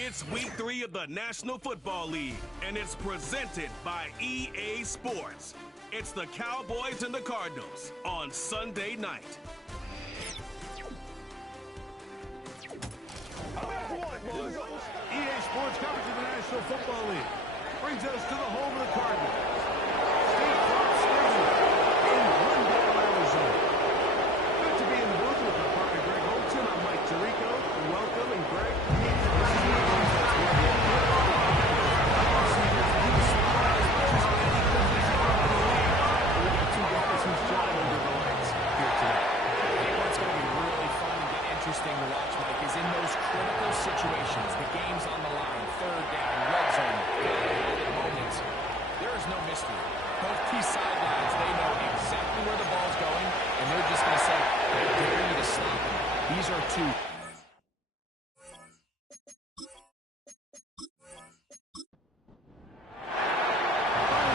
It's week 3 of the National Football League, and it's presented by EA Sports. It's the Cowboys and the Cardinals on Sunday night. EA Sports coverage of the National Football League brings us to the home of the Cardinals. State Farm Stadium in Glendale, Arizona. Good to be in the booth with my partner Greg Olson. I'm Mike Tirico. Welcome, and Greg. Interesting to watch, Mike, is in those critical situations, the game's on the line, third down, red zone, moments. There is no mystery. Both key sidelines, they know exactly where the ball's going, and they're just going to say, I dare you to stop him. These are two.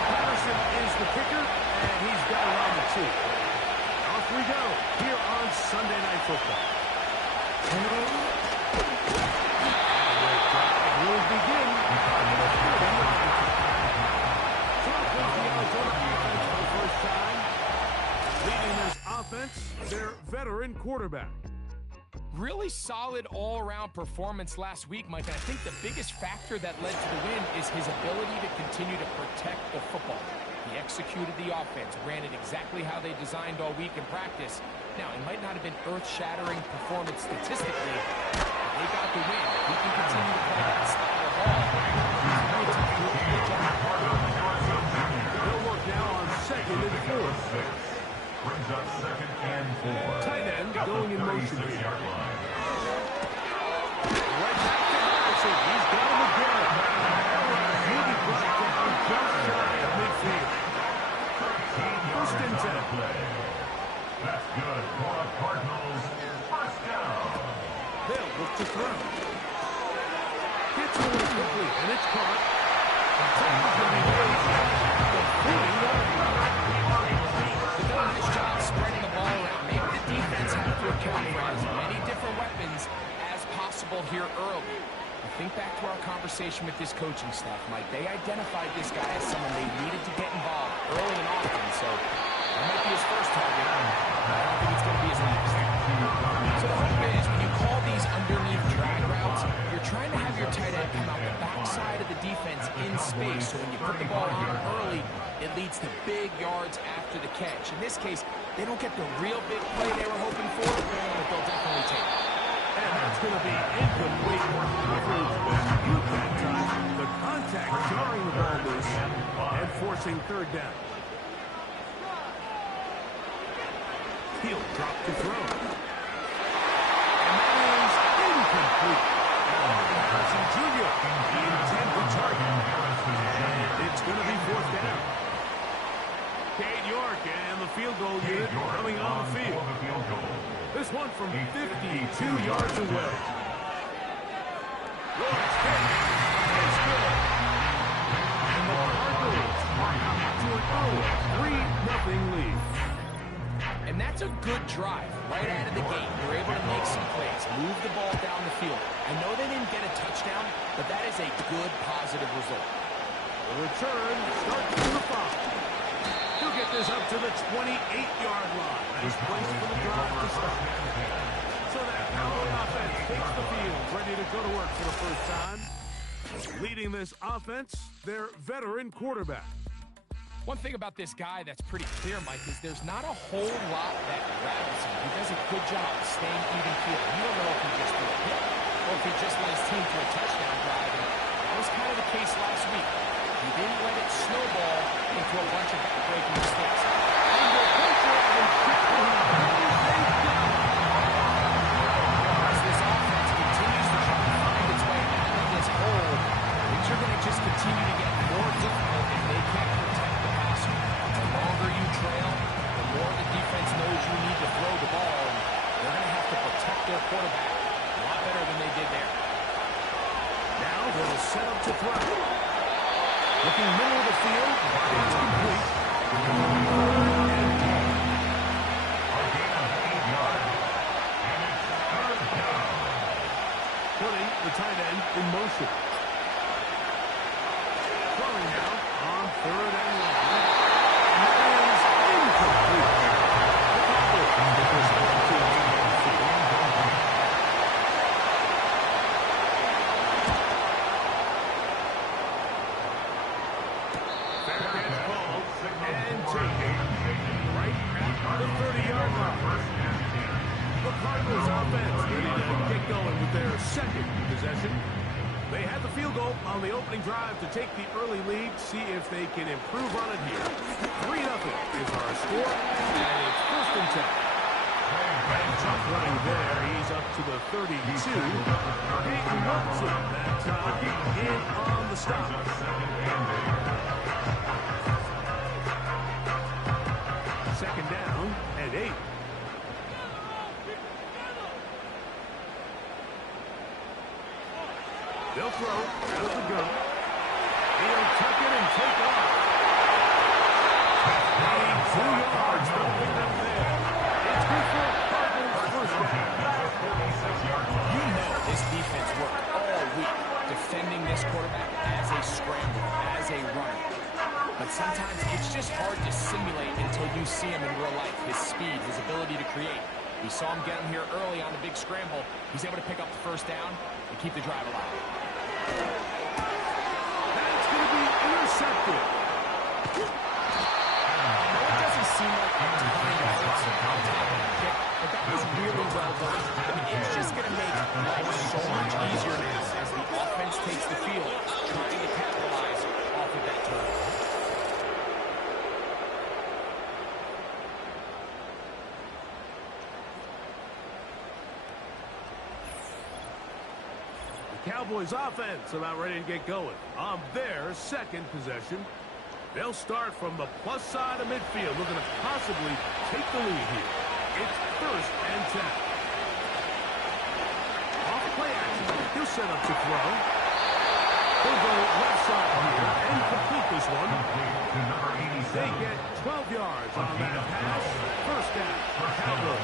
Patterson is the kicker, and he's got it on the 2. Off we go here on Sunday Night Football. Will begin. Leading this offense, their veteran quarterback. Really solid all-around performance last week, Mike. And I think the biggest factor that led to the win is his ability to continue to protect the football. He executed the offense, ran it exactly how they designed all week in practice. Now, it might not have been earth-shattering performance statistically, but they got the win. He can continue to play that style of ball. They'll work now on 2nd and 4. Brings up 2nd and 4. Tight end going in motion. Right back to Harrison. He's got him again. Moving brought down just shy of midfield. 1st and 10. That's good for the Cardinals. 1st down. They'll look to throw. Gets away quickly, and it's caught. The tackle's going to be made at the 40-yard line. They've done a nice job spreading the ball around. Maybe the defense have to account for as many different weapons as possible here early. Think back to our conversation with this coaching staff, Mike. They identified this guy as someone they needed to get involved early and often, so that might be his first target. I don't think it's going to be his last. So the hope is, when you call these underneath drag routes, you're trying to have your tight end come out the backside of the defense in space, so when you put the ball here early, it leads to big yards after the catch. In this case, they don't get the real big play they were hoping for, but they'll definitely take it. And that's going to be incomplete coverage. That time, the contact jarring the ball loose and forcing 3rd down. He'll drop to throw. And that is incomplete. Harrison Jr. the intended target. It's going to be 4th down. Cade York and the field goal unit coming on the field. This one from 52 yards away. York's kick is good. And the Cardinals to an 3-0 lead. And that's a good drive right out of the gate. They're able to make some plays, move the ball down the field. I know they didn't get a touchdown, but that is a good, positive result. The return starts from the 5. He'll get this up to the 28-yard line. Nice place for the drive to start. So that Cowboy offense takes the field, ready to go to work for the first time. Leading this offense, their veteran quarterback. One thing about this guy that's pretty clear, Mike, is there's not a whole lot that rattles him. He does a good job of staying even keel. You don't know if he just threw a hit or if he just led his team to a touchdown drive. And that was kind of the case last week. He didn't let it snowball into a bunch of back-breaking mistakes. As this offense continues to try to find its way out of this hole, things are going to just continue to get more difficult if they can't protect the passer. The longer you trail, the more the defense knows you need to throw the ball, and they're going to have to protect their quarterback a lot better than they did there. Now they'll set up to throw. Looking middle of the field, it's complete. Putting the tight end in motion. Throwing now on 3rd and 1. And that is incomplete. The Cowboys get their special teams involved for one point. Fair catch called and taken right at the 30-yard line. The Cardinals offense ready to get going with their second possession. They had the field goal on the opening drive to take the early lead. See if they can improve on it here. 3-0 is our score, and it's 1st and 10. And tough running there. He's up to the 32. Peyton Watson that time in on the stop. Second down and 8. They'll throw out of the gun. He'll tuck it and take off. Gaining 2 yards. They'll pick up there. It's good for Cardinals first down. You know this defense worked all week defending this quarterback as a scrambler, as a runner. But sometimes it's just hard to simulate until you see him in real life. His speed, his ability to create. We saw him get him here early on a big scramble. He's able to pick up the first down and keep the drive alive. That's going to be intercepted. It doesn't seem like a ton of yards on top of the kick, but that was really well done. I mean, it's just going to make life so much easier now as the offense takes the field, trying to capitalize off of that turnover. Cowboys offense about ready to get going on their second possession. They'll start from the plus side of midfield, looking to possibly take the lead here. It's 1st and 10. Off play action, he'll set up to throw. He'll go left side here and complete this one. They get 12 yards on that pass. First down for Cowboys.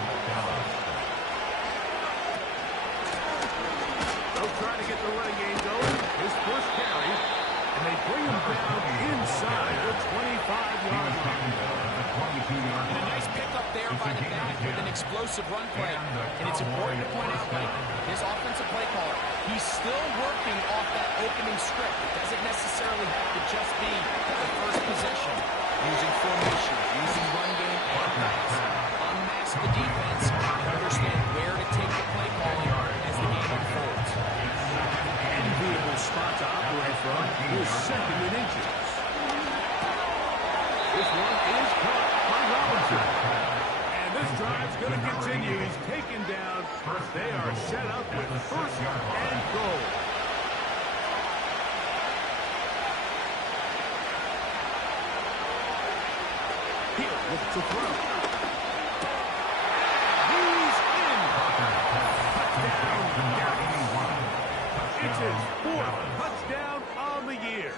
They'll try to get the running game going. His first carry, and they bring him down inside the 25-yard line. And a nice pickup there by the back with an explosive run play. And it's important to point out, Mike, his offensive play caller, he's still working off that opening script. It doesn't necessarily have to just be the first possession. Using formations, using run game and pass. Unmask the defense and understand where to take the play calling as the game unfolds. Enviable spot to operate from. He's 2nd in inches. This one is caught by Robinson. And this drive's going to continue. He's taken down. They are set up with 1st and goal. Here, look to throw. He's in. Touchdown. It's his 4th touchdown on the year.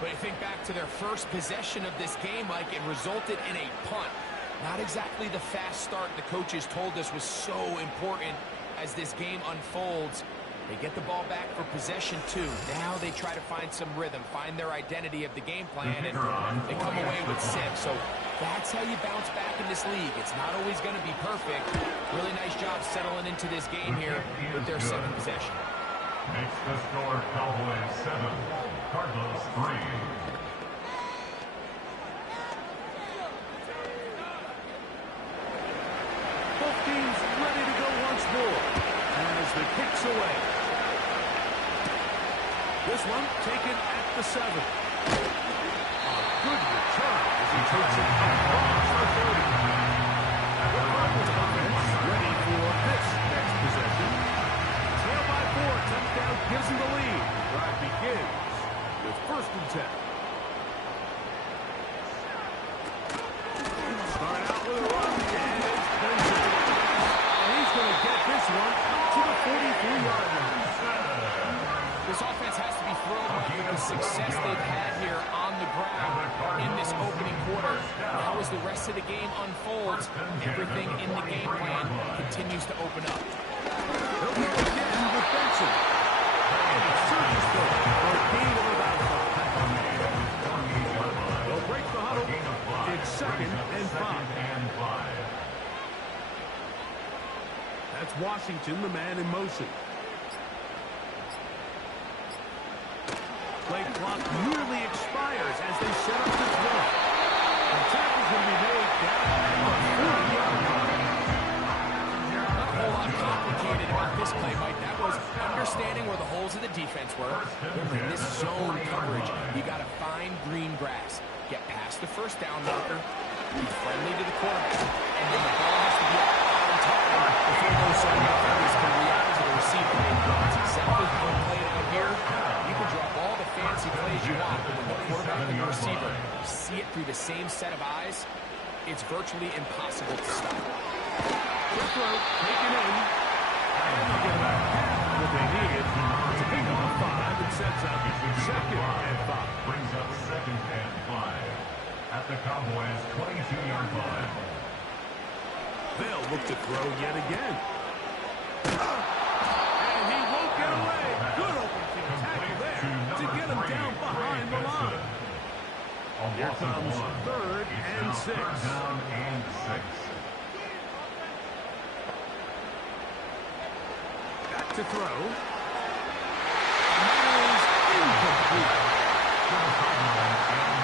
But you think back to their first possession of this game, Mike, it resulted in a punt. Not exactly the fast start the coaches told us was so important as this game unfolds. They get the ball back for possession 2. Now they try to find some rhythm, find their identity of the game plan, and they come away with 6. So that's how you bounce back in this league. It's not always going to be perfect. Really nice job settling into this game here with their 2nd possession. Makes the score Cowboys 7, Cardinals 3. Both teams ready to go once more as the kick's away. This one taken at the 7. A good return as he takes it across the 30. The Cardinals offense ready for this next possession. Trail by 4, touchdown gives them the lead. The drive begins with 1st and 10. Start out with a run, and it's Benson. And he's going to get this one up to the 43-yard line. This offense has to be thrilled with the success they've had here on the ground in this opening quarter. Now as the rest of the game unfolds, everything in the game plan continues to open up. He'll go again with Benson. That's Washington, the man in motion. Play clock nearly expires as they set up to throw. The tackle's going to be made down at the 40-yard line. Not a whole lot complicated about this play, Mike. That was understanding where the holes of the defense were. Remember, in this zone coverage, you got to find green grass. Get past the first down marker, be friendly to the quarterback, and then the ball has to be on time before those zone defenders can react to the receiver. That's exactly how it played out here. You can drop all the fancy plays you want, but when the quarterback and the receiver see it through the same set of eyes, it's virtually impossible to stop. Quick throw, taken in, and they'll get about half what they needed to pick up a 5 and sets up second and 5. Brings up second and 5 at the Cowboys' 22-yard line. They'll look to throw yet again. And he won't get away. Good open field tackle there to get him down behind the line. Here comes third and 6. Third down and 6. Back to throw. And that is incomplete.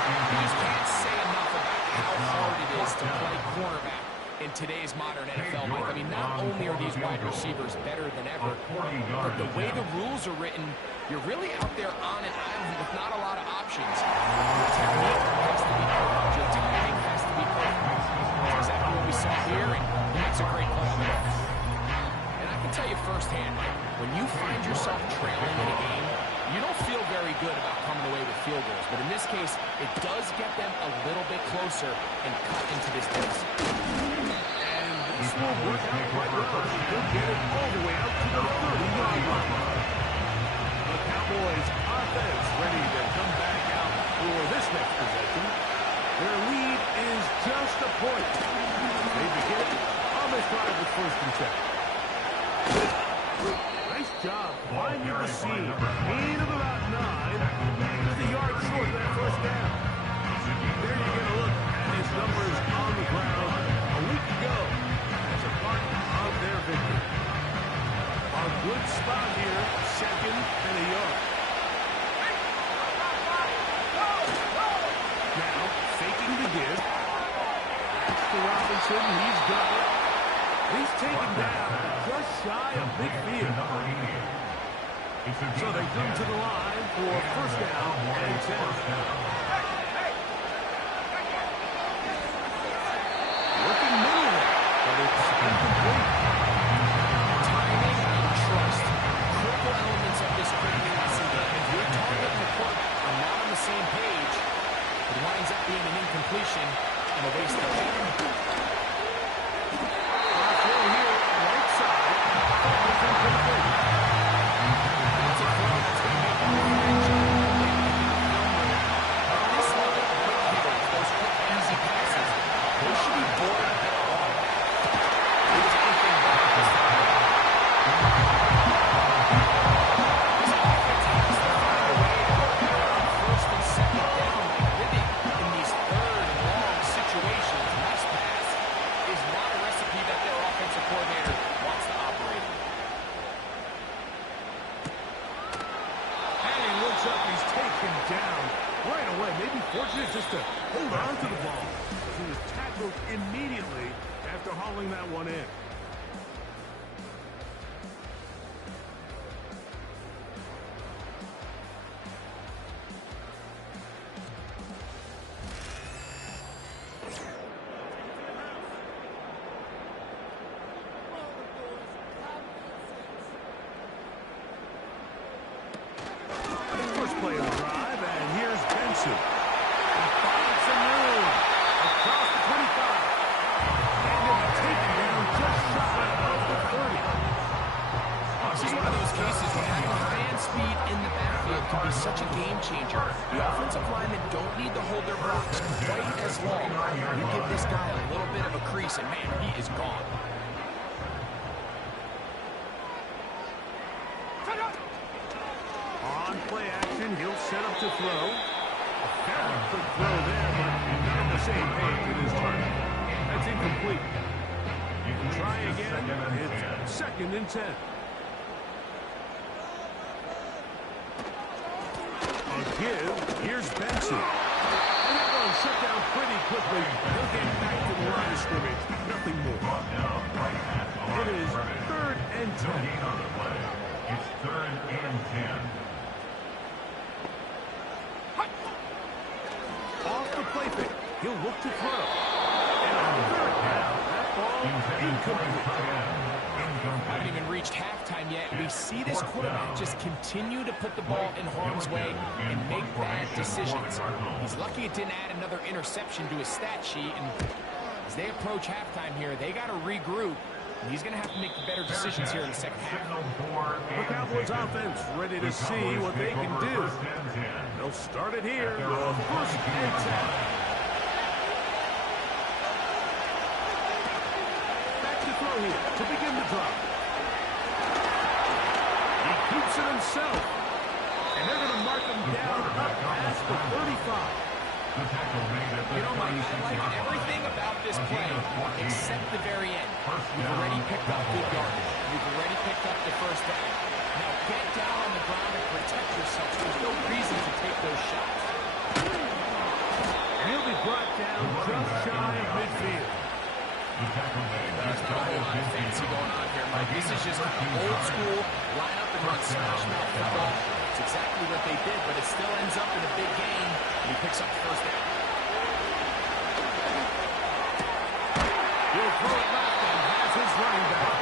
You just can't say enough about how hard it is to play cornerback in today's modern NFL, Mike. I mean, not only are these wide receivers better than ever, but the way the rules are written, you're really out there on an island with not a lot of options. Your technique has to be perfect. Your timing has to be perfect. That's exactly what we saw here, and he makes a great play on the ball. And I can tell you firsthand, Mike, when you find yourself trailing in a game, you don't feel very good about coming away with field goals. But in this case, it does get them a little bit closer and cut into this deficit. And this will work out quite well. He'll get it all the way out to the 30-yard line. The Cowboys offense ready to come back out for this next possession. Their lead is just a point. They begin on this drive with first and 10. Nice job finding the seam. Gain of about 9. Just a yard short of that first down. There you get a look at his numbers on the ground a week ago as a part of their victory. A good spot here, second and a yard. Now, faking the give. That's to Robinson. He's got it. He's taken down just shy of midfield. So they come to the line for first down and 10. Working middle there, but it's incomplete. Timing and trust, critical elements of this great passing game. If your target and the quarterback are not on the same page, it winds up being an incompletion and a waste of time. Just to hold on to the ball. He was tackled immediately after hauling that one in. First play of the drive, and here's Benson. Speed in the backfield can be such a game changer. The offensive linemen don't need to hold their blocks quite as long. You give this guy a little bit of a crease, and man, he is gone. On play action, he'll set up to throw. A fairly quick throw there, but not on the same page with his target. That's incomplete. Try again. It's 2nd and 10. A give. Here's Benson. And that one shut down pretty quickly. He'll get back to the line of scrimmage. Nothing more. It is 3rd and 10. It's 3rd and 10. Off the play fake. He'll look to throw. And on 3rd down, that ball incomplete. Haven't even reached halftime yet. We see this quarterback just continue to put the ball in harm's way and make bad decisions. He's lucky it didn't add another interception to his stat sheet. And as they approach halftime here, they got to regroup. And he's going to have to make better decisions here in the second half. The Cowboys offense ready to see what they can do. They'll start it here. 1st and 10. Here to begin the drive. He keeps it himself. And they're going to mark him down up past the 35. You know, Mike, I like everything about this play except the very end. You've already picked up good yardage. You've already picked up the 1st down. Now get down on the ground and protect yourself. There's no reason to take those shots. And he'll be brought down just shy of midfield. There's not a lot of fancy going on here, Mike. This is just old school line up and run smash mouth football. It's exactly what they did, but it still ends up in a big game. He picks up the 1st down. He'll throw it left and has his running back.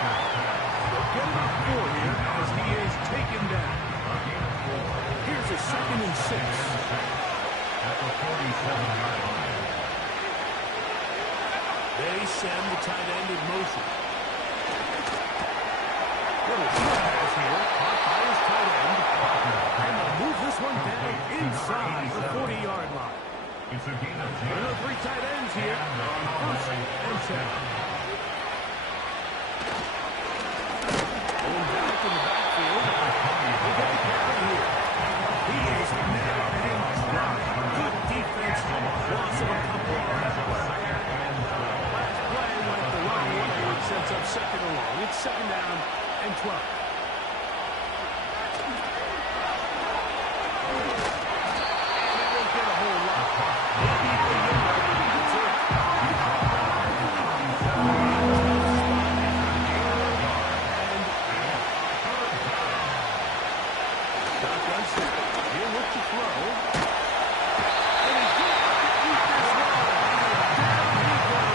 They'll get it up 4 here as he is taken down. Here's a 2nd and 6. At the 47-yard line. They send the tight end in motion. Little short pass here, caught by his tight end. And they'll move this one down inside the 40-yard line. It's a gain of 10. Another 3 tight ends here on 1st and 10. Going back in the backfield. They get the carry here. He is nailed and dropped. Good defense. Loss of a couple on that play. Sets up 2nd and long. It's 2nd down and 12. And they won't get a whole lot. Maybe the yard gets it. Shotgun snap. He'll look to throw. And he's going to eat this one. Down he goes.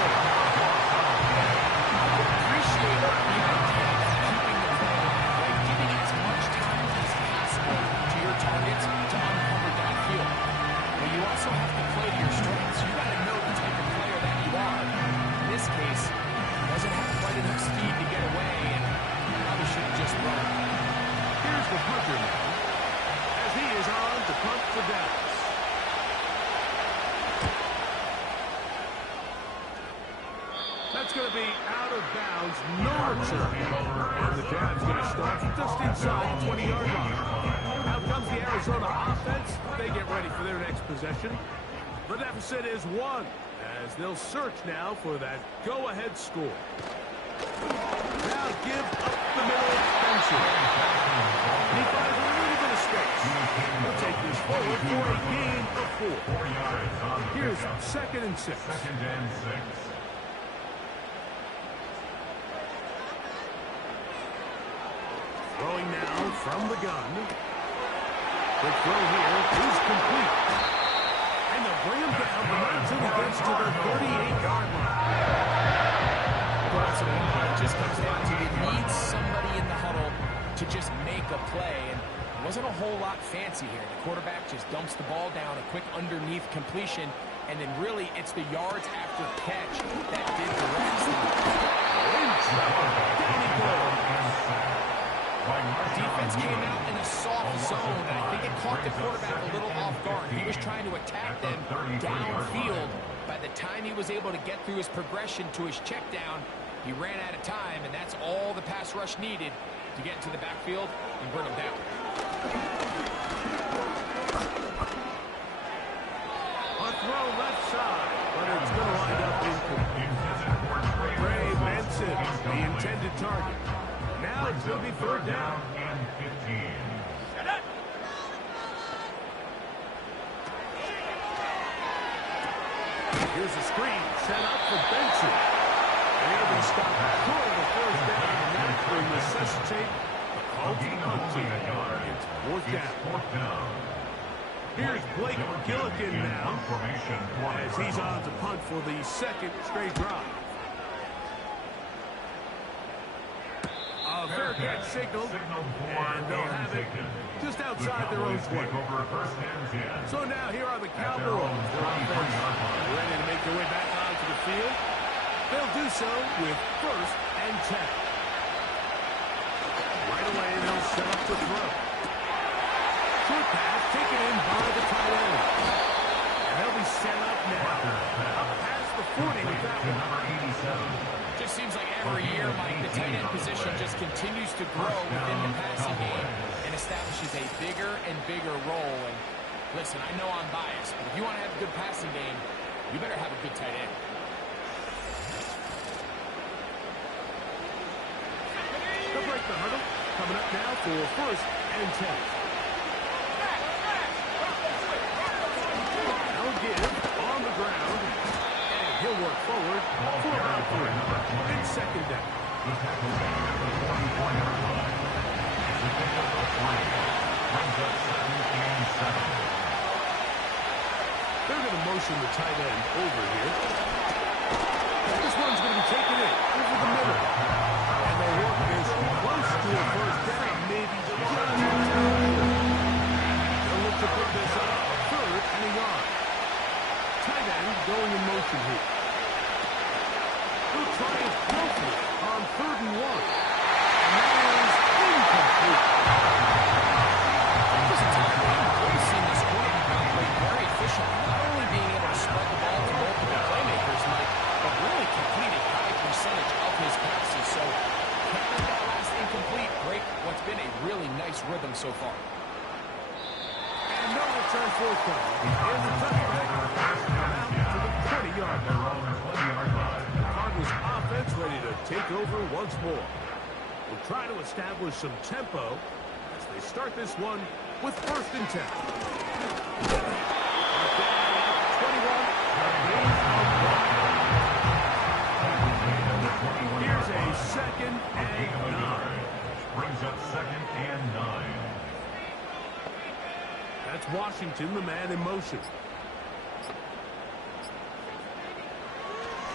The punter now, as he is on to punt for Dallas. That's going to be out of bounds, no return. And the drive's going to start just inside the 20-yard line. Out comes the Arizona offense. They get ready for their next possession. The deficit is 1, as they'll search now for that go-ahead score. Now give up the middle extension. He finds a little bit of space. He'll take this forward for a gain of 4. Here's 2nd and 6. 2nd and 6. Throwing now from the gun. The throw here is complete. And they'll bring him down, but not until he gets to the 38-yard line. It just comes down to you need somebody in the huddle to just make a play. And it wasn't a whole lot fancy here. The quarterback just dumps the ball down, a quick underneath completion, and then really it's the yards after catch that did the rest. Defense came out in a soft zone, and I think it caught the quarterback a little off guard. He was trying to attack them downfield. By the time he was able to get through his progression to his check down, he ran out of time, and that's all the pass rush needed to get into the backfield and bring him down. A throw left side, but it's going to wind up incomplete. Ray Benson elusive the intended target. Now it's going to be third down. And 15. Here's a screen set up for Benson. And he'll be stopped short of the first down, and that will necessitate a call to the punt team. It's fourth down. Here's Blake Gillikin now, as he's on to punt for the second straight drive. A fair catch signaled, and they'll have it just outside their own 20. So now here are the Cowboys. Their offense ready to make their way back onto the field. They'll do so with 1st and 10. Right away, they'll set up to throw. Short pass taken in by the tight end. And they'll be set up now. Up past the 40 with that one. Just seems like every year, Mike, the tight end position just continues to grow within the passing game and establishes a bigger and bigger role. And listen, I know I'm biased, but if you want to have a good passing game, you better have a good tight end. They'll break the hurdle. Coming up now for 1st and 10. They'll give on the ground. He'll work forward for about 3. It's second down. They're going to motion the tight end over here. This one's going to be taken in over the middle. And they'll work this close to a first down, maybe just they'll look to put this up 3rd and a yard. Tight end going in motion here. He'll try it closely on 3rd and 1. And that is incomplete. Listen, Tom, we've seen this quarterback operate very efficiently, not only being able to spread the ball to multiple playmakers, Mike, but really complete a high percentage of his passes. So, counter that last incomplete, break what's been a really nice rhythm so far. And no return forthcoming. Here's the touchback. Out to the 20-yard line. Cardinals offense ready to take over once more. We'll try to establish some tempo as they start this one with 1st and 10. 21. Here's a 2nd and 9. Brings up 2nd and 9. That's Washington, the man in motion.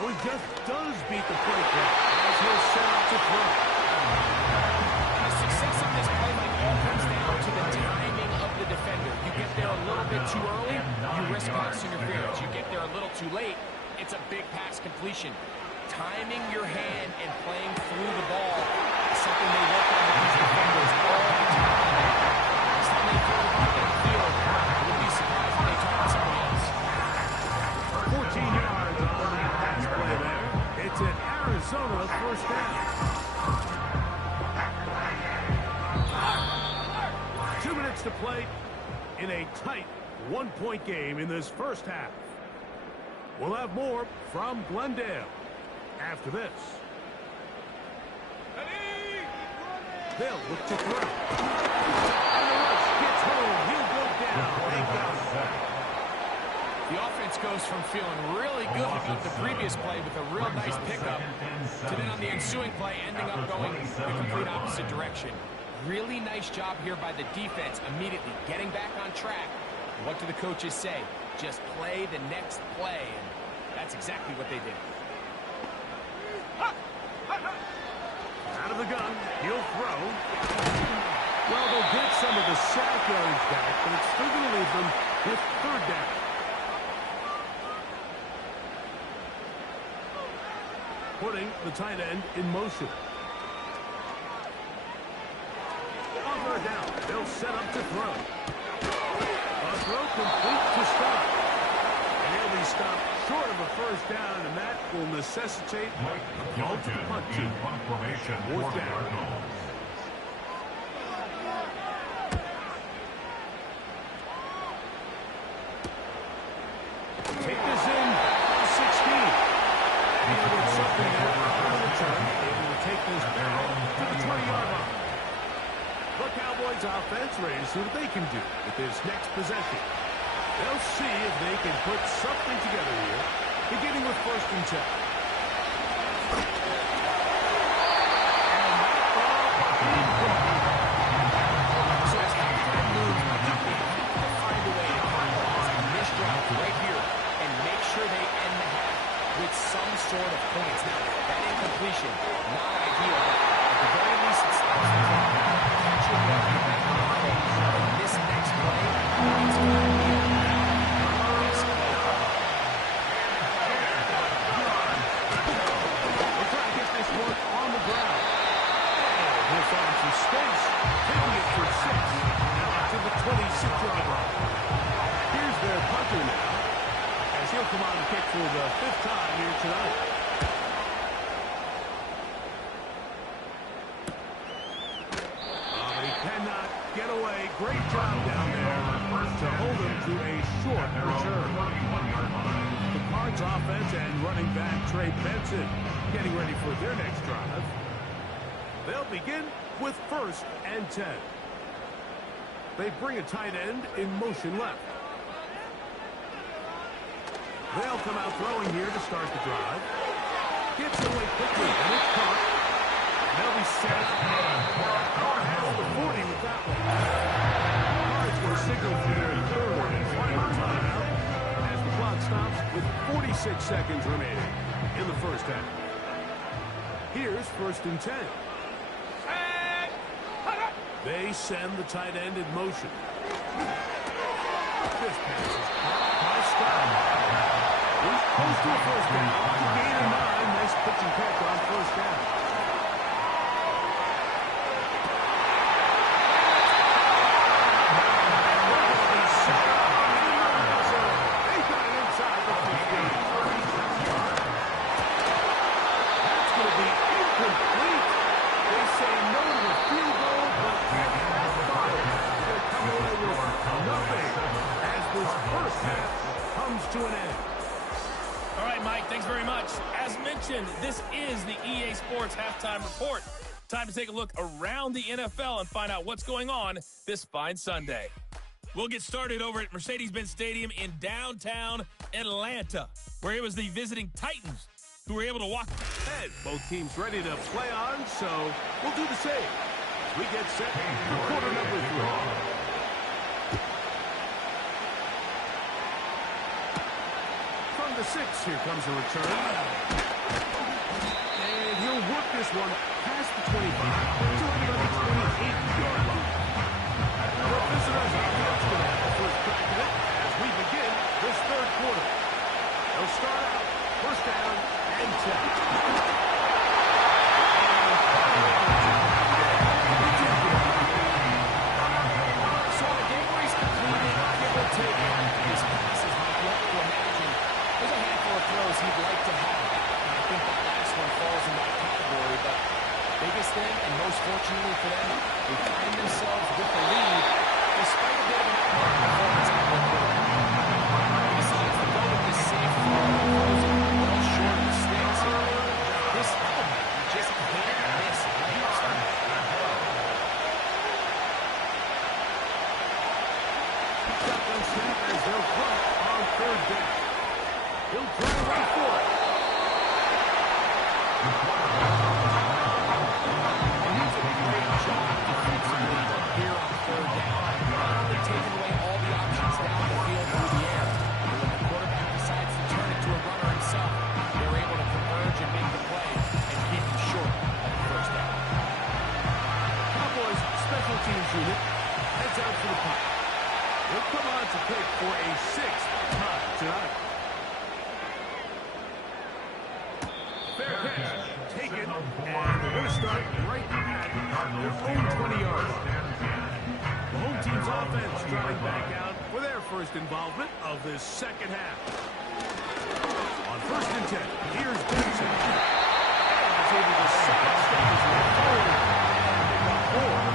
Oh, he just does beat the play clock as he'll set up to throw. The success of this play, Mike, all comes down to the timing of the defender. You get there a little bit too early, you risk pass interference. You get there a little too late, it's a big pass completion. Timing your hand and playing through the ball is something they work on with these defenders all the time. Next time they throw the ball down the field, I wouldn't be surprised when they target somebody else. 14 yards on the pass play there. It's an Arizona 1st down. 2 minutes to play in a tight 1-point game in this first half. We'll have more from Glendale after this. They'll look to throw. And the rush gets home. He'll go down. They got it. The offense goes from feeling really good about the previous play with a real nice pickup to then on the ensuing play ending up going the complete opposite direction. Really nice job here by the defense immediately getting back on track. What do the coaches say? Just play the next play, and that's exactly what they did. Out of the gun, he'll throw. Well, they'll get some of the sack yards back, but it's still going to leave them with 3rd down. Putting the tight end in motion. On 3rd down, they'll set up to throw. A throw complete to stop. And he'll be stopped short of a 1st down, and that will necessitate a call to the punt team. 4th down. Take this in, 16. And it's something there on the return. tackles back to the 20-yard line. The Cowboys offense ready to see what they can do with this next possession. They'll see if they can put something together here, beginning with 1st and 10. So as halftime moves, they'll find a way to capitalize on this drive right here and make sure they end the half with some sort of points. Now, that incompletion, not ideal, but at the very least it stops the clock. Catch your breath and back on the page. And this next play, it's going to be a best play ever. We'll try to get this one on the ground. And he'll find some space, taking it for 6 out to the 26-yard line. Here's their punter now, as he'll come on and kick for the 5th time here tonight. But he cannot get away. Great job down there to hold him to a short return. The Cards offense and running back Trey Benson getting ready for their next drive. They'll begin with 1st and 10. They bring a tight end in motion left. They'll come out throwing here to start the drive. Gets away quickly, and it's caught. They'll be set. Has the 40 with that one. Cards will signal for their 3rd and final timeout as the clock stops with 46 seconds remaining in the 1st half. Here's 1st and 10. They send the tight end in motion. This pass is caught by Scott. He's close to a 1st down. Gain of 9. Nice pitch and catch on 1st down. They got inside the 15. That's going to be incomplete. They say no to the field goal, but that's fine. They're coming away with nothing as this 1st half comes to an end. All right, Mike, thanks very much. As mentioned, this is the EA Sports Halftime Report. Time to take a look around the NFL and find out what's going on this fine Sunday. We'll get started over at Mercedes-Benz Stadium in downtown Atlanta, where it was the visiting Titans who were able to walk ahead. Both teams ready to play on, so we'll do the same. We get set for quarter number 3. From the 6, here comes a return. And he'll work this one past the 25 to about the 28-yard line. The visitors are going to have the first crack at it as we begin this 3rd quarter. They'll start out 1st down and 10. So the game race completed, give or take his passes, Mike. You have to imagine there's a handful of throws he'd like to have. And I think that last one falls in that category. But biggest thing, and most fortunately for them, they find themselves with the lead despite a bit of an outlier performance in the 4th quarter. He decides to go with the safe throw, throws it well short of the sticks. This level, he just can't miss. Shotgun snap as they'll run it on 3rd down. He'll try right for it. And he's a great job defensively here on 3rd down. Not only taking away all the options down the field through the air, but when the quarterback decides to turn it to a runner himself, they're able to converge and make the play and keep him short of the 1st down. Cowboys special teams unit heads out for the punt. They'll come on to kick for a 6th time tonight. Fair catch, taken, and they're going to start right at their own 20-yard line. The home team's offense driving back out for their first involvement of this 2nd half. On 1st and 10, here's Benson. And is able to sidestep his way forward. And 4.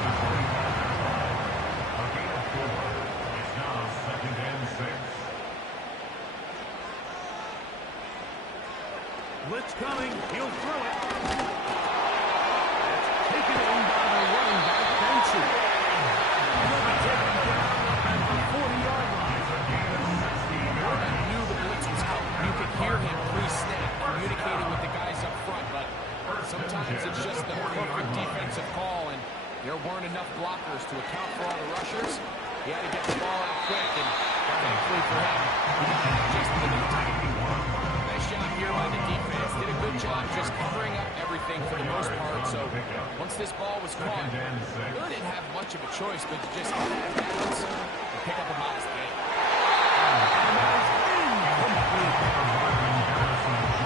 Blitz coming. He'll throw it. weren't enough blockers to account for all the rushers. He had to get the ball out quick, and thankfully for him, he got just enough time. Nice job here by the defense. Did a good job just covering up everything for the most part. So once this ball was caught, really didn't have much of a choice but to just hit that balance and pick up a modest gain.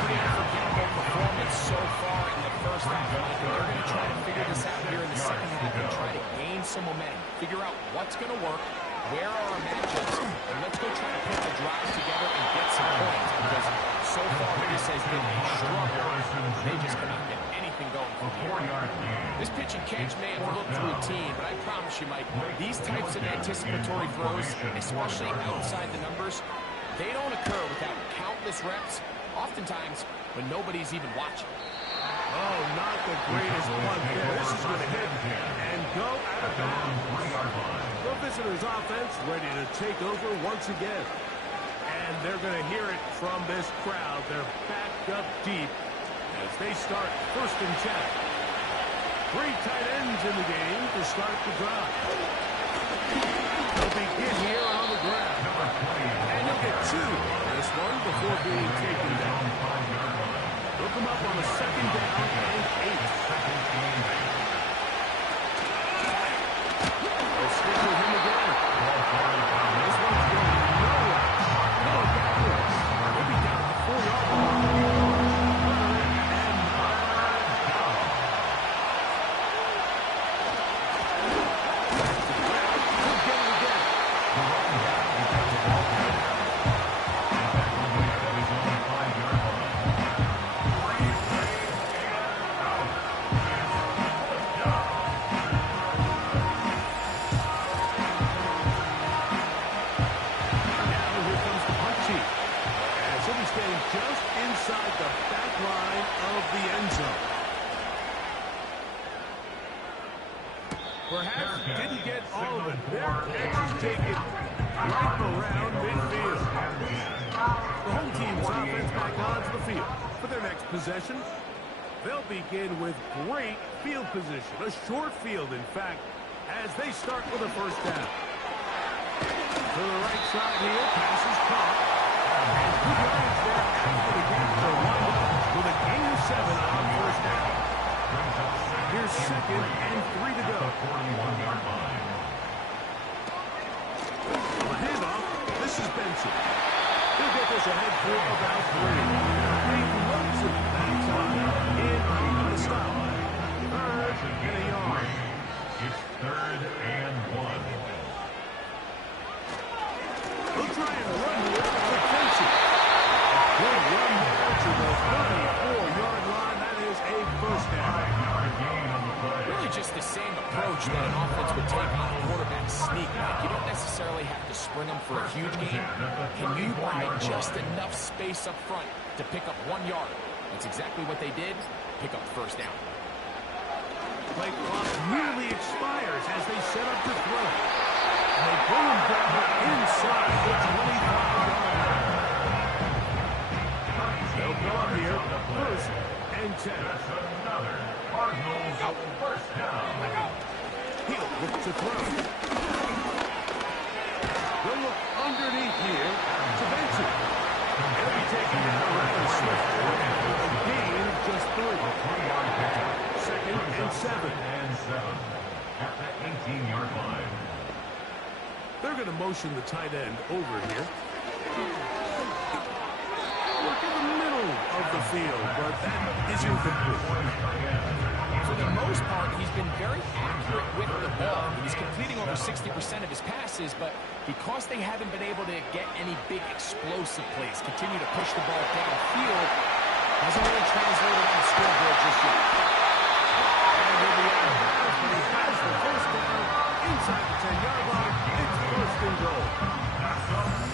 Pretty unforgettable performance so far in the first half. They're going to try to figure this out here in the second half and try to gain some momentum. Figure out what's going to work, where are our matchups, and let's go try to put the drives together and get some points, because so far this has been a struggle. They just cannot get anything going from here. This pitch and catch may have looked routine, but I promise you, Mike, these types of anticipatory throws, especially outside the numbers, they don't occur without countless reps, oftentimes when nobody's even watching. Oh, not the greatest plug there. This is going to hit and go out of bounds. The visitors' offense ready to take over once again. And they're going to hear it from this crowd. They're backed up deep as they start 1st and 10. 3 tight ends in the game to start the drive. They'll begin here on the ground. And you'll get 2 on this one before being taken down. They'll come up on a 2nd down and 8. They'll stick with him again. This one's going nowhere. No backwards. They'll be down to the 4-yard line. Just inside the back line of the end zone. Perhaps didn't get all of it. Their catch is taken right around midfield. The home team's offense back onto the field for their next possession. They'll begin with great field position, a short field, in fact, as they start with a 1st down. To the right side here, pass is caught. And 2 yards there after the catch for 1 with a gain of 7 on 1st down. Here's 2nd and 3 to go. A handoff. This is Benson. He'll get this ahead for about 3. He loves it that time. In on the stop. 3rd and a yard. It's 3rd and 1. They'll try and run here with Benson. Good run there to the 34-yard line. That is a 1st down. Really just the same approach that an offense would take on a quarterback sneak. Like, you don't necessarily have to spring them for a huge gain. Can you buy just enough space up front to pick up 1 yard? That's exactly what they did. Pick up 1st down. Play clock nearly expires as they set up to throw. And they pull him down inside the 25-yard line. They'll go up here, 1st and 10. That's another Cardinals 1st down. He'll look to throw. They'll look underneath here to Benson. He'll be taken down rather swiftly with a gain of just 3. 2nd and 7. At the 18-yard line. They're going to motion the tight end over here. Work in the middle of the field, but that is incomplete. For the most part, he's been very accurate with the ball. He's completing over 60% of his passes, but because they haven't been able to get any big explosive plays, continue to push the ball downfield, hasn't really translated on the scoreboard just yet. And he'll be out of bounds, but he has the 1st down inside the 10-yard line. It's 1st and goal.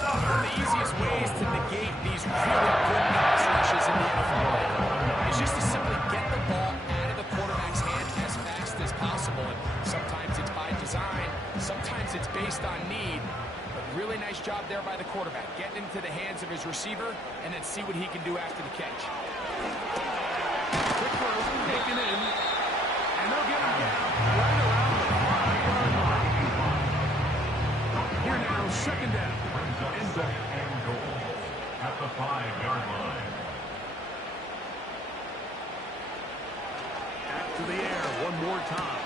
One of the easiest ways to negate these really good pass rushes in the NFL is just to simply get the ball out of the quarterback's hand as fast as possible. And sometimes it's by design, sometimes it's based on need. But really nice job there by the quarterback, getting into the hands of his receiver and then see what he can do after the catch. Quick throw, taken in, and they'll get him down right around the to the air one more time.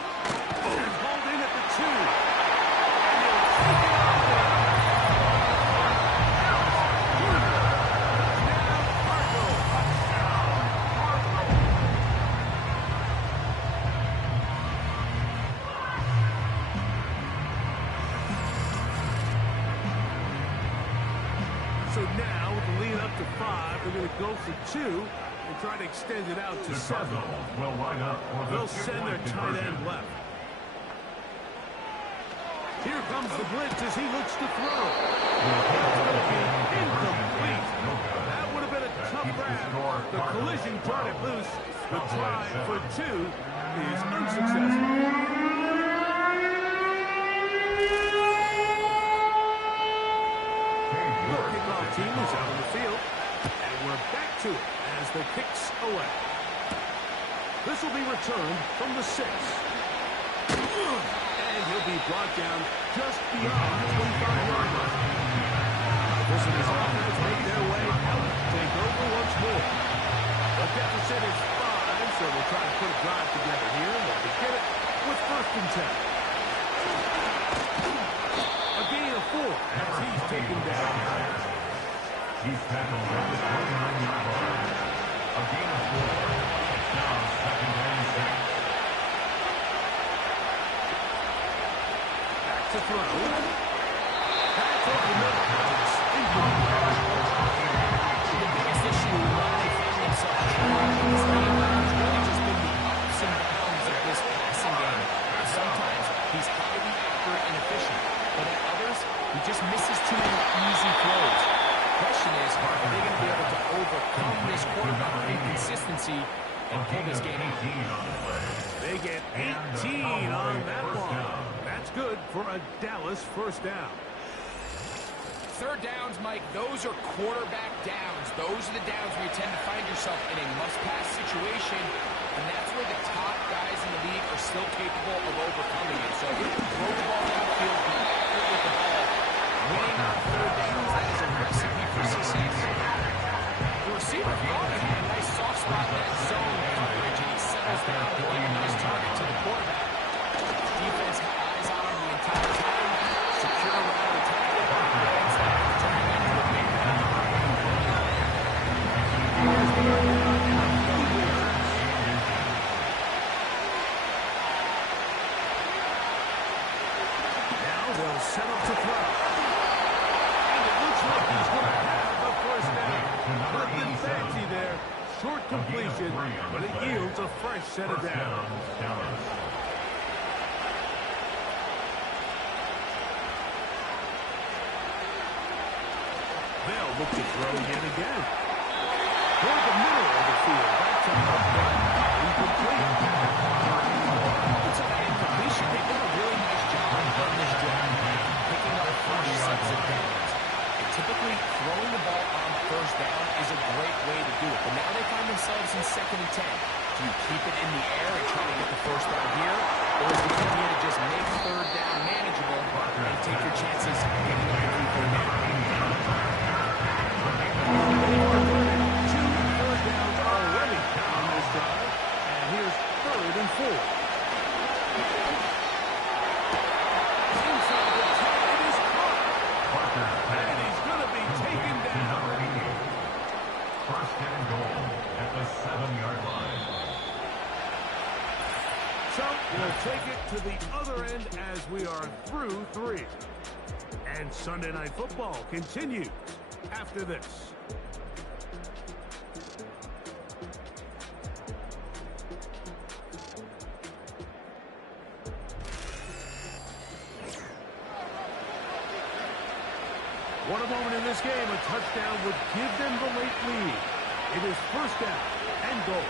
And hauled in at the 2. And he'll take it out there. So now, with the lead up to 5, they're going to go for 2 and try to extend it out to 7. Will line up for the They'll send their tight end left. Here comes the blitz as he looks to throw. It's going to be incomplete. That would have been a tough grab. The collision brought it loose. The try for 2 is unsuccessful. Team is out on the field, and we're back to it as the kick's away. This will be returned from the 6. And he'll be brought down just beyond the 25-yard line. This is his offense make their way out, take over once more. The deficit is 5, so we'll try to put a drive together here, and they'll begin it with 1st and 10. A gain of 4 as he's taken down. He's tackled at the 29-yard line. A gain of 4. It's now 2nd and 6. Back to throw. Back over the middle. It's incomplete. The biggest issue when they find themselves in this game has really just been the ups and downs of this passing game. Sometimes he's highly accurate and efficient, but at others, he just misses too many easy throws. The question is, are they going to be able to overcome this quarterback inconsistency and pull this game out? They get 18 on that one. That's good for a Dallas 1st down. 3rd downs, Mike, those are quarterback downs. Those are the downs where you tend to find yourself in a must-pass situation, and that's where the top guys in the league are still capable of overcoming it. So throw the ball downfield, be accurate with the ball. Winning on 3rd downs, that is a recipe for success. The receiver thought he had a nice soft spot in that zone coverage, and he settles down to give a nice target to the quarterback. Defense had eyes on him the entire time. Secure around the tackle. Now they'll set up to throw. And it looks like he's going to have the 1st down. Nothing fancy there. Short completion, but it yields a fresh set of downs. They'll look to throw yet again. Toward the middle of the field. Back to incomplete. To that incompletion, they've done a really nice job on this drive, picking up fresh sets of downs. And typically, throwing the ball on 1st down is a great way to do it. But now they find themselves in 2nd and 10. Do you keep it in the air and try to get the 1st down here? Or is the idea to just make 3rd down manageable and take your chances getting up the 3rd down? 2 3rd downs already on this drive. And here's 3rd and 4. Inside the 10, it is caught. And he's going to be taken down. 1st and goal at the 7-yard line. So we'll take it to the other end as we are through 3. And Sunday Night Football continues after this. What a moment in this game. A touchdown would give them the late lead. It is 1st down and goal.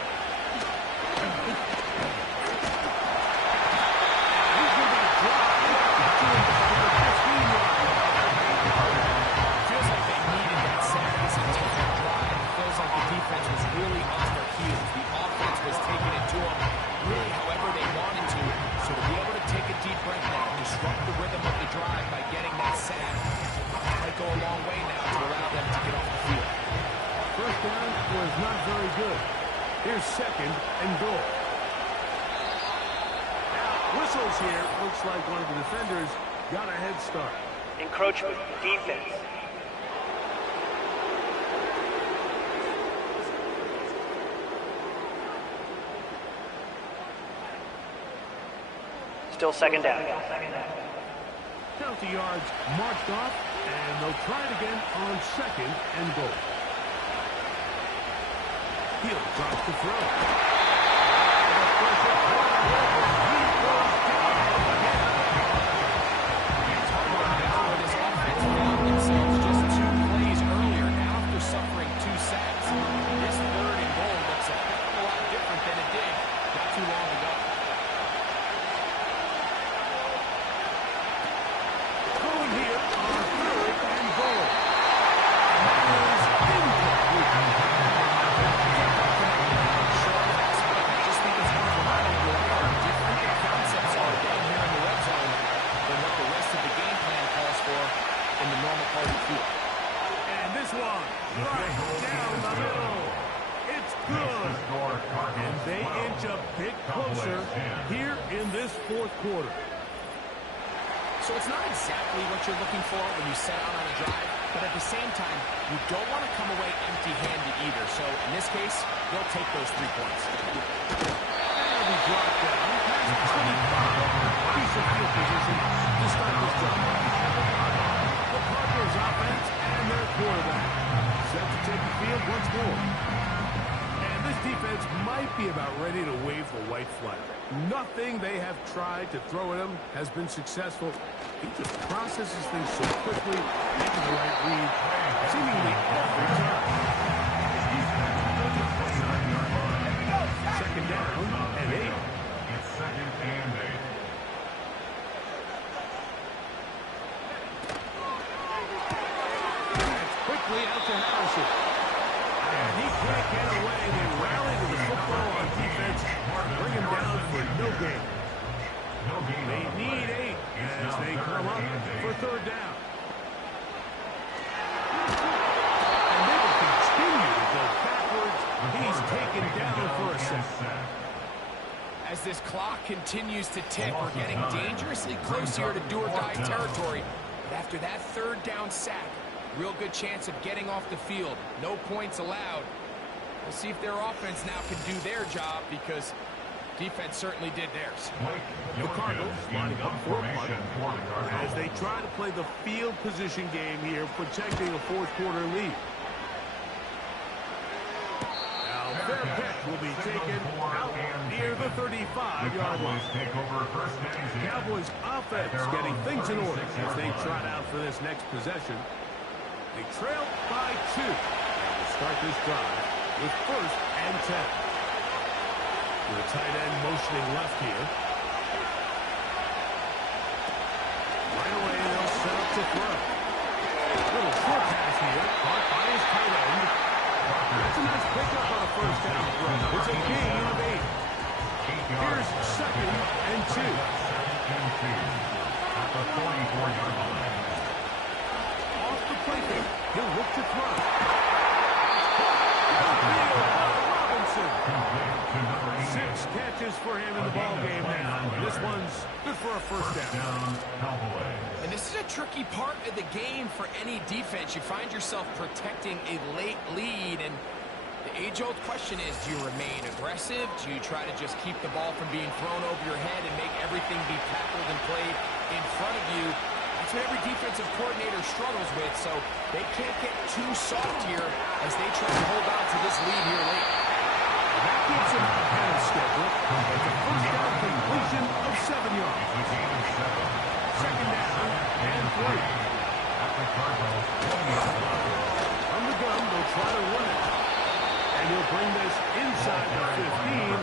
Feels like they needed that sack this entire drive. It feels like the defense was really on their heels. The offense was taking it to them really however they wanted to. So to be able to take a deep breath now, disrupt the rhythm of the drive by getting that sack, might go a long way now to allow them to get off the field. 1st down was not very good. Here's 2nd and goal. Whistles here. Looks like one of the defenders got a head start. Encroachment, defense. Still second down. Penalty yards marked off, and they'll try it again on second and goal. Hill drops the throw. This offense found themselves just 2 plays earlier after suffering 2 sacks. This third and goal looks a heck of a lot different than it did not too long ago. Going here on third and goal. That is incomplete. I just think it's worth reminding you of how different the concepts are down here in the red zone than what the rest of the game plan calls for in the normal part of the field. And this one, right down the middle. It's good. And they inch a bit closer here in this fourth quarter. So it's not exactly what you're looking for when you set out on a drive, but at the same time, you don't want to come away empty-handed either. So in this case, they'll take those 3 points. And he dropped down past the 25. Decent field position to start this drive. The Cardinals offense and their quarterback set to take the field once more. And this defense might be about ready to wave the white flag. Nothing they have tried to throw at him has been successful. He just processes things so quickly, making the right read, seemingly every time. Second down and 8. It's second and 8. That's quickly out to Harrison. And he can't get away. They rally to the football on defense, bring him down for no gain. They need 8 as they come up for third down. And they will continue to go backwards. He's taken down for a second. As this clock continues to tick, we're getting dangerously close here to do-or-die territory. But after that third down sack, real good chance of getting off the field. No points allowed. We'll see if their offense now can do their job, because defense certainly did theirs. The Cardinals lining up for a punt as they try to play the field position game here, protecting a fourth quarter lead. Now their pitch will be taken out near the 35-yard line. Cowboys offense getting things in order as they trot out for this next possession. They trail by 2 and will start this drive with first and 10. The tight end motioning left here. Right away, they'll set up to throw. Little short pass here, caught by his tight end. That's a nice pickup on a first down throw. It's a gain of 8. Here's second and 2. At the 44-yard line. Off the play fake, he'll look to throw. Robinson. 6 catches for him in the ball game now. This one's good for a first down. And this is a tricky part of the game for any defense. You find yourself protecting a late lead, and the age-old question is, do you remain aggressive? Do you try to just keep the ball from being thrown over your head and make everything be tackled and played in front of you? That's what every defensive coordinator struggles with, so they can't get too soft here as they try to hold on to this lead here late. That keeps him ahead of schedule. It's a first down completion of 7 yards. Second down and 3. From the gun, they'll try to run it. And he'll bring this inside the 15.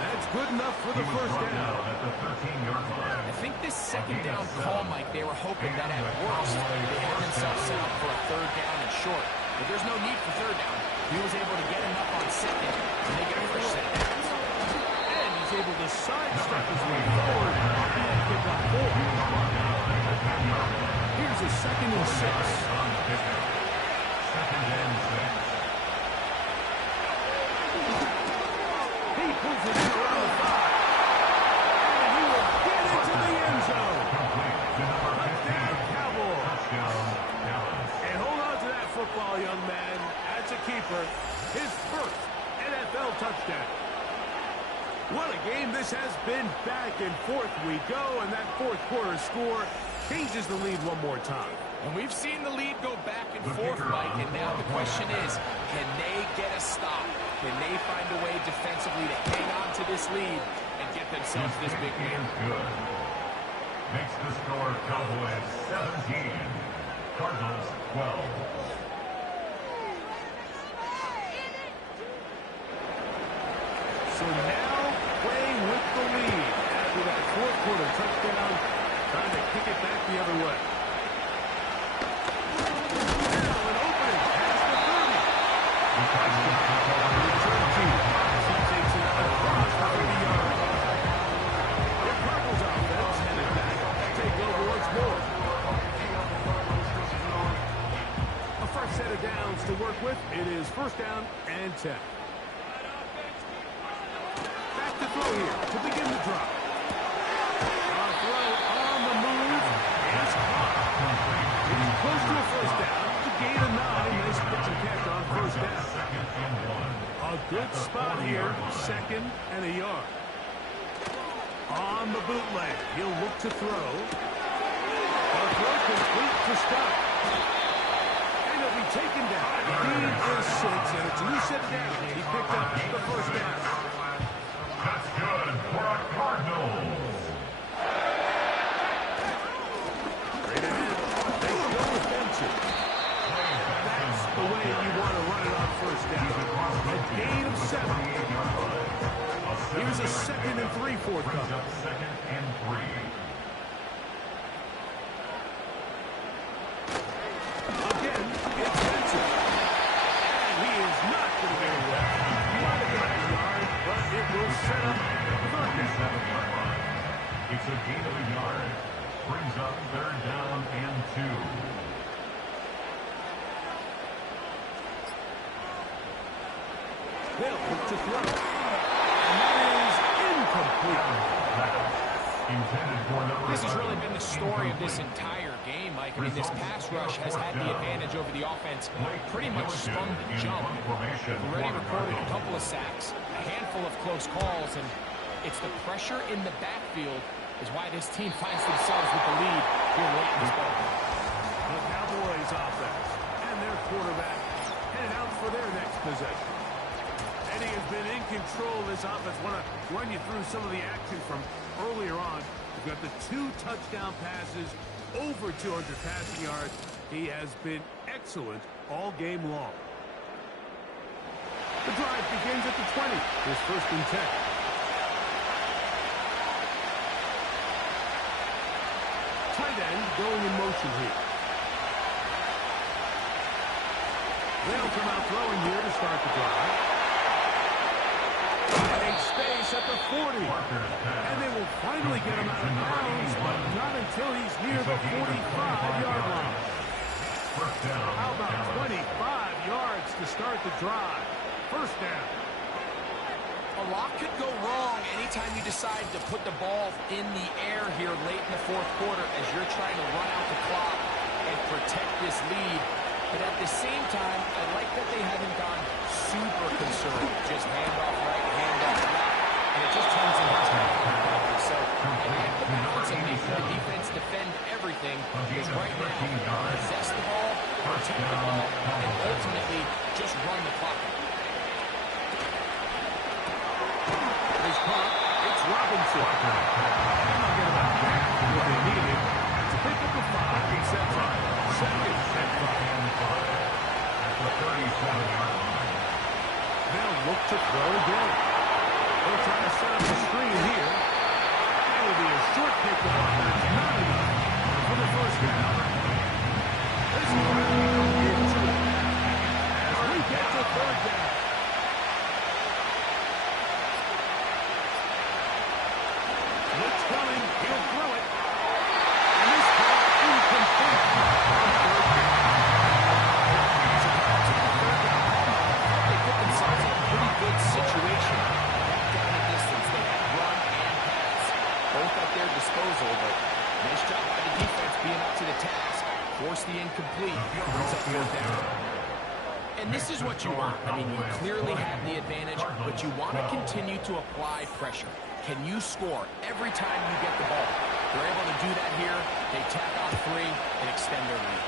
That's good enough for the first down. I think this second down call, Mike, they were hoping that at worst they had themselves set up for a third down and short. But there's no need for third down. He was able to get him up on second and make it a fresh set of downs. And he's able to sidestep his way forward and pick up 4. Here's a second and 6. Second and 6. He pulls it in around the 5. And he will get back and forth we go, and that fourth quarter score changes the lead one more time. And we've seen the lead go back and forth, Mike, and now the question is, can they get a stop? Can they find a way defensively to hang on to this lead and get themselves this big win? Good. Makes the score Cowboys 17, Cardinals 12. So now playing with the lead after that fourth quarter touchdown, trying to kick it back the other way. Now an opening past the 30. Return team. He takes it across the 30 yards. The Cardinals offense headed back to take over once more. A fresh set of downs to work with. It is first down and 10. To throw here to begin the drive. A throw on the move is caught. It's close to a first down. To gain a 9. Nice pitch and catch on first down. A good spot here. Second and a yard. On the bootleg, he'll look to throw. A throw complete to stop. And he'll be taken down. Lead is 6, and it's a new set of down. He picked up the first down. That's good for our Cardinals. Straight ahead. They go defensive. That's the way you want to run it on first down. A gain of 7. Here's a 2nd and 3 forthcoming. Second and 3. Again, it's Benson. And he is not going to get away. Might have got a yard, but it will set up third down. It's a gain of a yard. Brings up third down and 2. They'll look to throw. And that is incomplete. Intended for number This has 11. really been the story of this entire game, Mike. I mean, this pass rush has had the advantage over the offense pretty much from the jump. They've already recorded a couple of sacks, a handful of close calls, and it's the pressure in the backfield is why this team finds themselves with the lead here late in this ball. The Cowboys offense and their quarterback headed out for their next possession. And he has been in control of this offense. Want to run you through some of the action from earlier on. We've got the 2 touchdown passes, over 200 passing yards. He has been excellent all game long. The drive begins at the 20. His first and 10. Tight end going in motion here. They'll come out throwing here to start the drive. Finding space at the 40. And they will finally get him out of bounds, but not until he's near the 45-yard line. How about 25 yards to start the drive? First down. A lot could go wrong anytime you decide to put the ball in the air here late in the fourth quarter as you're trying to run out the clock and protect this lead. But at the same time, I like that they haven't gone super conservative. Just hand off right, hand off left. And it just turns into time. So, again, the balance of making the defense defend everything is right now possess the ball, protect the ball, and ultimately just run the clock out. His punt, it's Robinson. And they'll get about back to what they needed to pick up the 5 and set up. Second and 5. At the 37-yard line. They'll look to throw again. They'll try to set up the screen here. That will be a short pickup. That's not enough for the first down. This is going to be into it. As we get to third down. Blitz coming. He'll throw it. And this ball incomplete. They put themselves in a pretty good situation. Down the distance, they had run and pass, both at their disposal, but nice job by the defense being up to the task. Force the incomplete, brings up fourth down. And this is what you want. I mean, you clearly have the advantage, but you want to continue to apply pressure. Can you score every time you get the ball? They're able to do that here. They tack on 3 and extend their lead.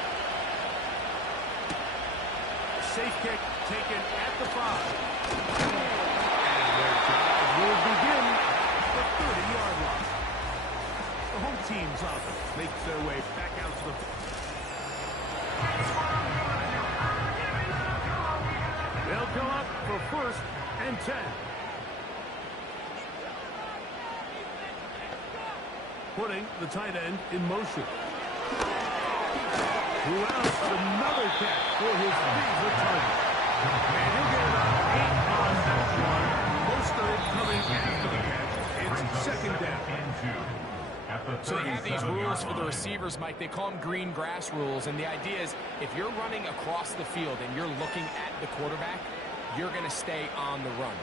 Safe kick taken at the 5. And their drive will begin at the 30-yard line. The home team's offense makes their way back out to the... They'll come up for 1st and 10. Putting the tight end in motion. Who else? Another catch for his favorite target. And he'll get about 8 on that one. Most of it coming after the catch. It's 2nd down. So they have these rules for the receivers, Mike. They call them green grass rules. And the idea is if you're running across the field and you're looking at the quarterback, you're going to stay on the run.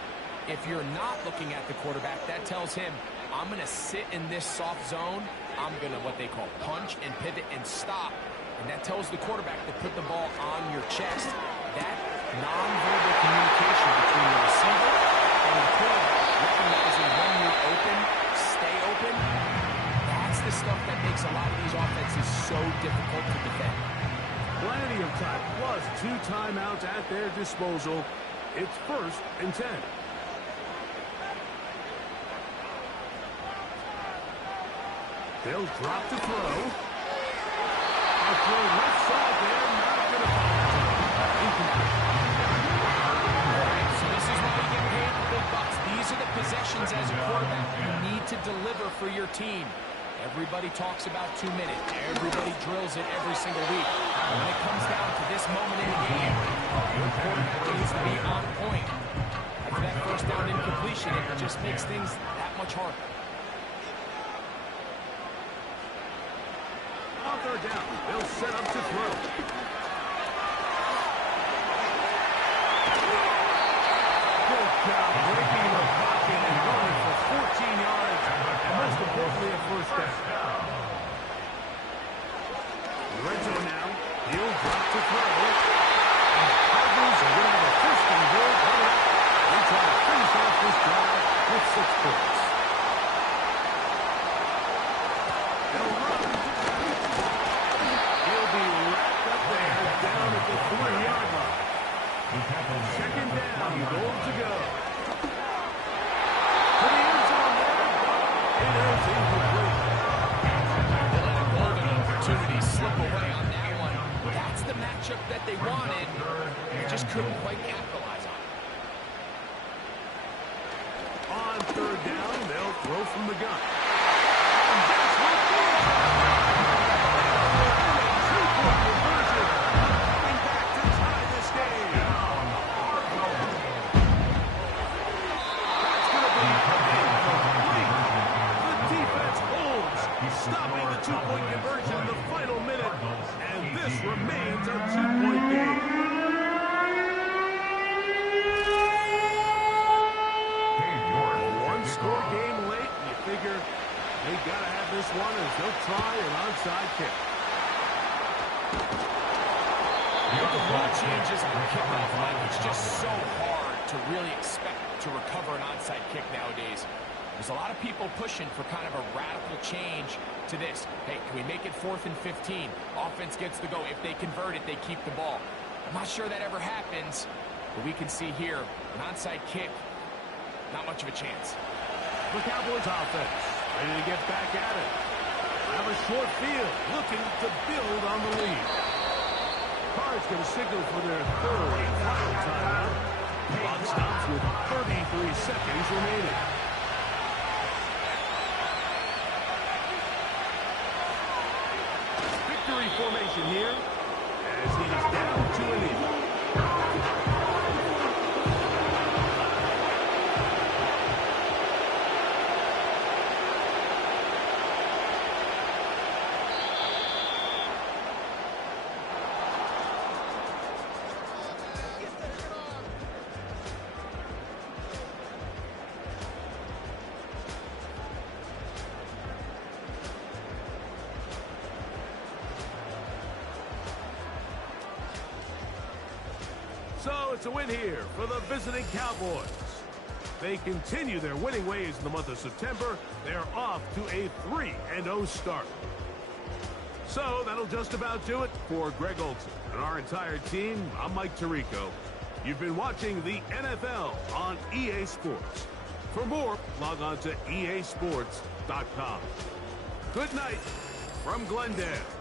If you're not looking at the quarterback, that tells him, I'm going to sit in this soft zone. I'm going to what they call punch and pivot and stop. And that tells the quarterback to put the ball on your chest. That nonverbal communication between the receiver and the quarterback, recognizing when you're open, stay open, that's the stuff that makes a lot of these offenses so difficult to defend. Plenty of time, plus 2 timeouts at their disposal. It's 1st and 10. They'll drop to throw. A throw left side there, not going to fall. Incomplete. So this is why you get paid the big bucks. These are the possessions as a quarterback you need to deliver for your team. Everybody talks about 2 minutes. Everybody drills it every single week. When it comes down to this moment in the game, your quarterback needs to be on point. After that 1st down incompletion, it just makes things that much harder. On 3rd down, they'll set up to throw. Good job breaking the pocket and running for 14 yards, and most importantly, a 1st down. Red zone now. He'll drop to throw. And the Cardinals are going to have a 1st and goal coming up. They try to finish off this drive with 6 points. They'll run. He'll be wrapped up there down at the 3-yard line. 2nd down, goal to go. To the end zone there. It is incomplete. They let a golden opportunity slip away on that one. That's the matchup that they wanted. They just couldn't quite capitalize on it. On 3rd down, they'll throw from the gun. And that's what they do. 2-point conversion. Coming back to tie this game. That's going to be incomplete. The defense holds, stopping the 2-point conversion in the final minute. And this remains a 2-point game. One-score game late, and you figure they got to have this one as they'll try an onside kick. With the rule changes on kickoff, Mike, it's just so hard to really expect to recover an onside kick nowadays. There's a lot of people pushing for kind of a radical change to this. Hey, can we make it 4th and 15? Offense gets the go. If they convert it, they keep the ball. I'm not sure that ever happens, but we can see here an onside kick, not much of a chance. The Cowboys offense ready to get back at it. Have a short field, looking to build on the lead. Cards going to signal for their 3rd and final timeout. Clock stops with 33 seconds remaining. Victory formation here as he is down to a knee. So it's a win here for the visiting Cowboys. they continue their winning ways in the month of September, they're off to a 3-0 start. So that'll just about do it for Greg Olson and our entire team. I'm Mike Tirico. You've been watching the NFL on EA Sports. For more, log on to easports.com. Good night from Glendale.